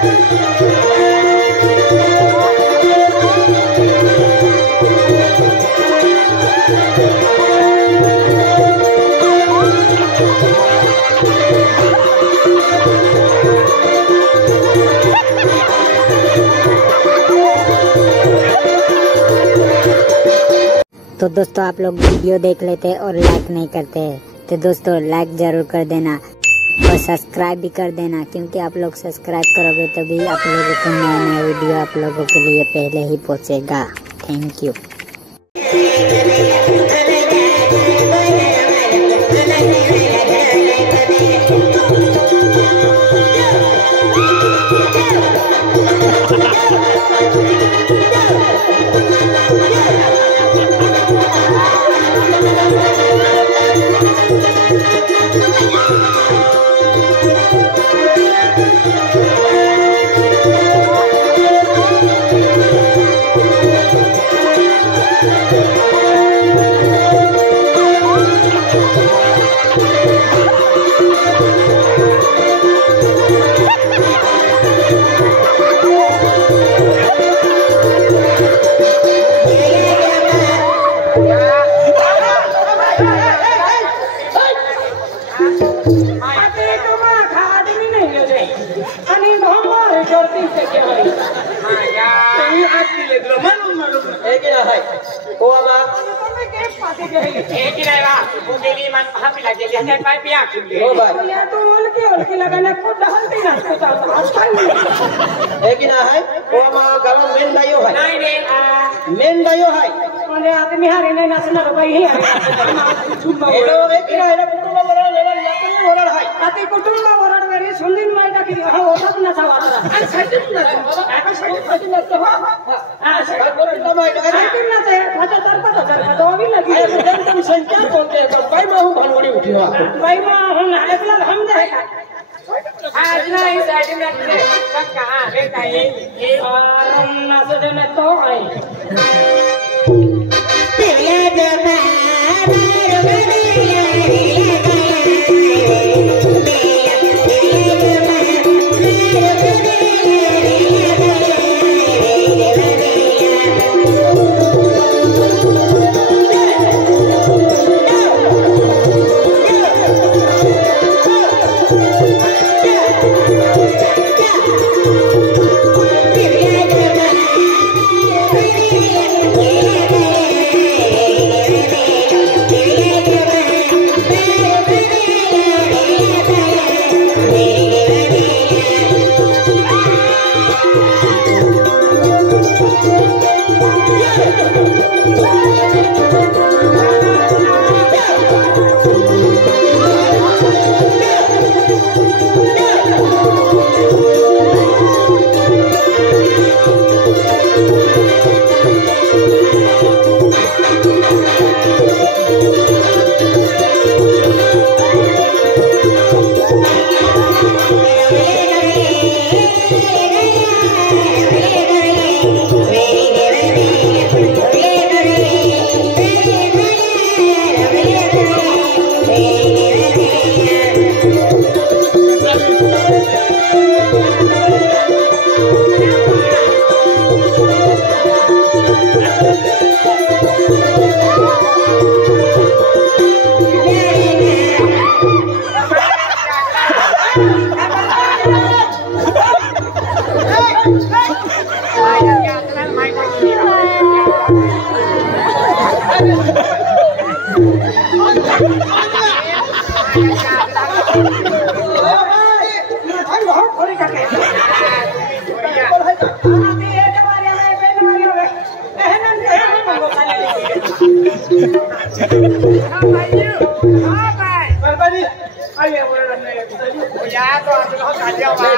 तो दोस्तों आप लोग वीडियो देख लेते और लाइक नहीं करते हैं, तो दोस्तों लाइक जरूर कर देना और सब्सक्राइब भी कर देना, क्योंकि आप लोग सब्सक्राइब करोगे तभी आप लोगों को नया नया वीडियो आप लोगों के लिए पहले ही पहुंचेगा। Thank you.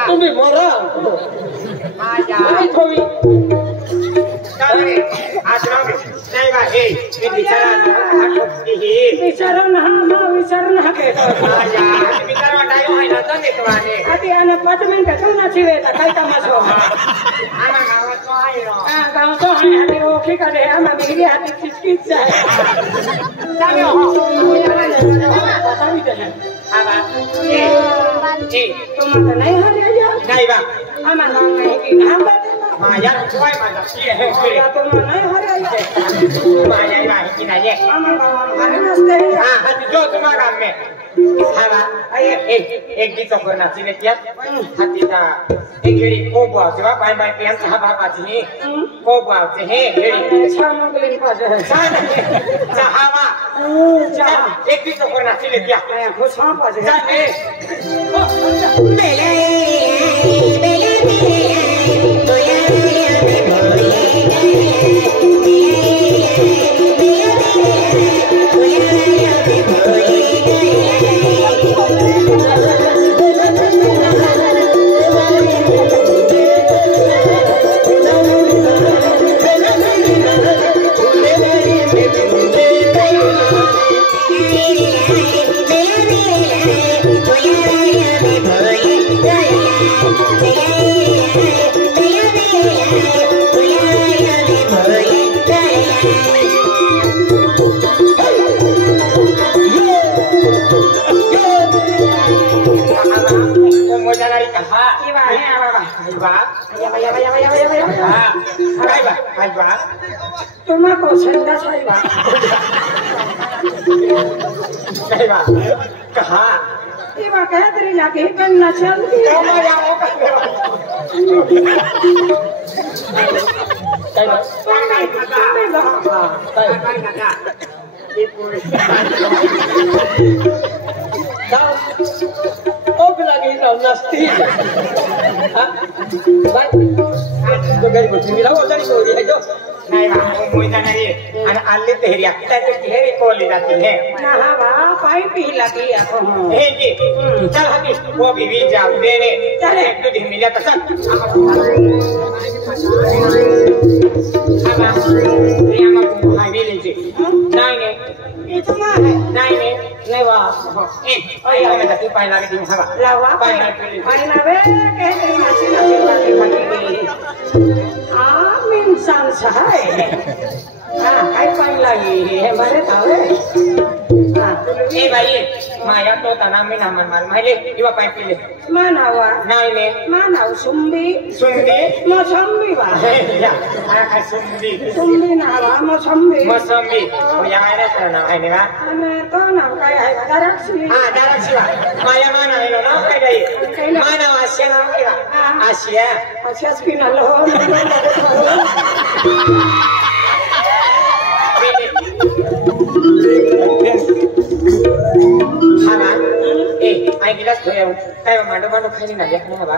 तुम भी मोरा हाँ बा ए तुम तो नहीं हो जाएगा नहीं बा हमारा नाम नहीं कि नाम बता माँ यार कोई माँ ये है फिर तुम नहीं हो जाएगा माँ यार माँ की ना ये हमारा हमारे नाश्ते ही हाँ हाँ जो तुम्हारा काम में हाँ बा एक गीत को करना चाहिए क्या हाथी था एक घड़ी को बुआ से बा पाई पाई पियान साहब बात नहीं को बुआ से है घड़ी शाम को लेने पास है साहबा एक गीत को करना चाहिए क्या खुश हाँ पास है बेले तुम्हारे संगा साहिबा साहिबा कहाँ ये बात कह तेरी लागे करना चाहिए नस्ती तो गई कुछ मिला वो जानी कोई है जो नहीं बा मुझे नहीं अन अल्ली तेरी अक्ता तो तेरी कोली जाती है ना बा पाई पी लगी आपको हे जी चल हमी वो बीवी जाओ देने चल एक दो दिन मिला तो सब अब ये हम हाईवे ले जी नहीं ये तुम्हारा है नहीं वाह ए ओए मैं तो पाई लगे दिन हवा लावा पाई ना वे कह तेरी नाची बातें बाकी इंसान सहाय हाँ काय पाई लगी है हमारे तावे ए भाई माया तो तना में नाम मार माले इवा पाई पीले मानावा नहीं मानाव सुंबी मौसम्बी बा या आ सुंबी नावा मौसम्बी ओ यहाँ आने करना है ना मैं तो नाम काय है दरक्षी हाँ दरक्षी बा माया माना है ना काय दई माना आशिया नाम क्या आशिया स्किन लो आई गिलास धोया काय मांडो खाली ना देखने हवा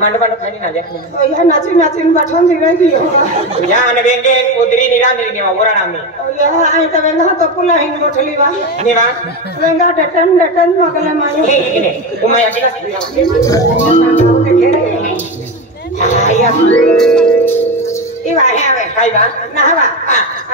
मांडो खाली ना देखने ओ या नाची बैठन दी गई हो या अनबेंगे उदरी निरांदरी ने ओरा नामी ओ या आई त वेंगा तो पुला हिन बोठली बा निवा वेंगा डटन मगले मायो हे ने उमा या गिलास धोया आया इवा है वे काय बा ना हवा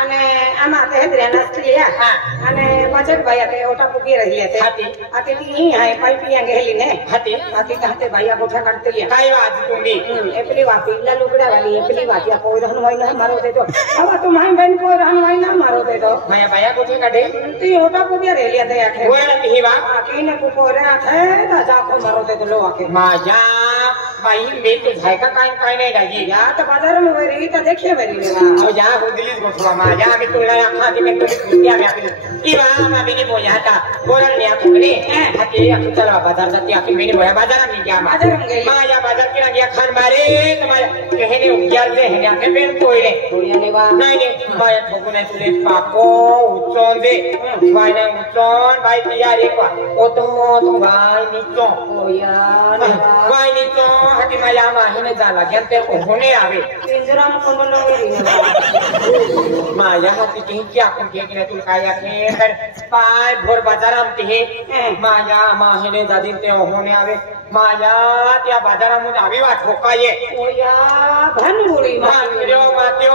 અને આમાં તે હદરેના સ્ત્રીયા અને બજેટ ભાઈ તે ઓટા પૂકી રહી હતી હાતી આતે ની હાય પાઈપિયા ગેલી ને હાતી આતે કાતે ભાઈયા ગોઠા કાઢતી લે काय बात तुम्ही એપલી વાપી લા લુગડા વાલી એપલી વાતી કોઈ રહન વાઈ ના મારો દે તો હવે તો માઈ બેન કોઈ રહન વાઈ ના મારો દે તો माया बाया कोठे काढे ती ओटा पूकी रहली હતી આખે ओरा ही बा कीने को पोरे आथे दा जाको मारो दे तो लो आके माया बाई मे तो झायका काय नाही लागी या तो बाजार में वरी तो देखिए वरी ने अब यहाँ हो दिल्ली गोठवा माया आम्ही तुला आखा की मैं तुला कुत्या में आके इवा आम्ही ने बोया था बोलल ने आखुने हाती आखु चला बाजार जाती आखी मैंने बोया बाजार में क्या बाजार में गई माया बाजार की लगी खान मारे तुम्हारे कहने उग्यार दे है आके बेन कोइले बोलिया ने बा नाही माया ठोकू नाही तुले पाको उचोन दे माया उचोन बाई तयार एक बा ओ तो भाई निचो ओया ने बा भाई निचो हाती माया माहिने जाला गेलते होने आवे पिंजराम कोण लोरी ने माया हाती की क्या आपण के की तुला काय आखे तर पाय भोर बाजाराम ते माया माहिने जादीन ते होने आवे माया त्या बाजारामध्ये आवी वा ठोकाये ओया भानगुडी मान्यो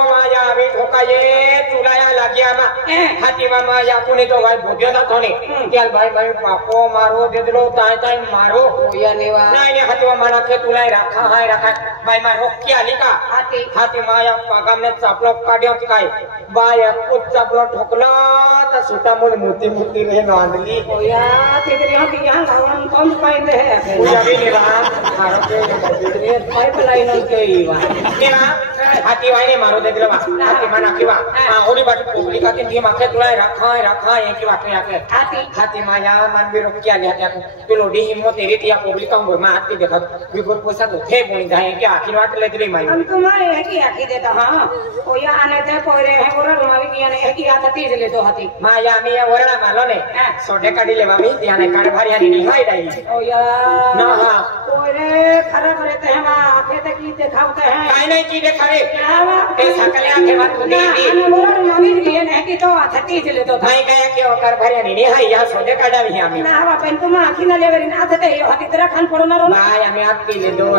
माया आवी ठोकाये तुलाया लाग्या मा हाती माया कोणी तो भाई भोग्यो ना थोने त्याल भाई पापो मारो देदलो ताय मारो ओया नेवा नाही हाती माना के तुला राखा हाय राखा बाय मा रोक्की आली का हाती हाती माया पागामने चापलो काढ्यो काय बाय खूप चापलो ठोकला तर सुटा मुल मोती मोती रे नांदली ओया तिकडे हम यहाँ लावण कम पाइंदे है पूजा भी निवा मारो के ये पाइप लाइन के ही वा निवा हाती वाईने मारो दे दिला हाती माना किवा ओडी बाटी पोगली का ती माखे तुला रखा ये की वाटने आके हाती माया मन भी रोक किया लिया तू लोडी हिम्मो तेरी तिया पोगली का बोल मा हाती देखा बिगुर पोसा तो थे बोली जाए क्या आखिर बात ले रे माई हम तुम्हारे है कि आखी देता हां ओया आने ते पोरे है ओरा रुमावी की आने है कि आता तीज ले तो हाती माया मी ओरडा मालो ने सोडे काढी लेवा मी त्याने काढ भारी आणि निहाय डाई ओया ना हां ओरे खराब रहते हैं वा आंखें ते की दिखावते हैं काय नाही की देखावे क्या वा ते सकले आंखें मत दी आने ओरा रुमावी की आने है कि तो आता तीज ले तो नाही काय की ओकर भारी आणि निहाय या सोडे काढावी आम्ही ना वा पेन तुम आखी ना लेवरी ना थे हाती तेरा खान पड़ो ना रो नाही आम्ही आत केले दो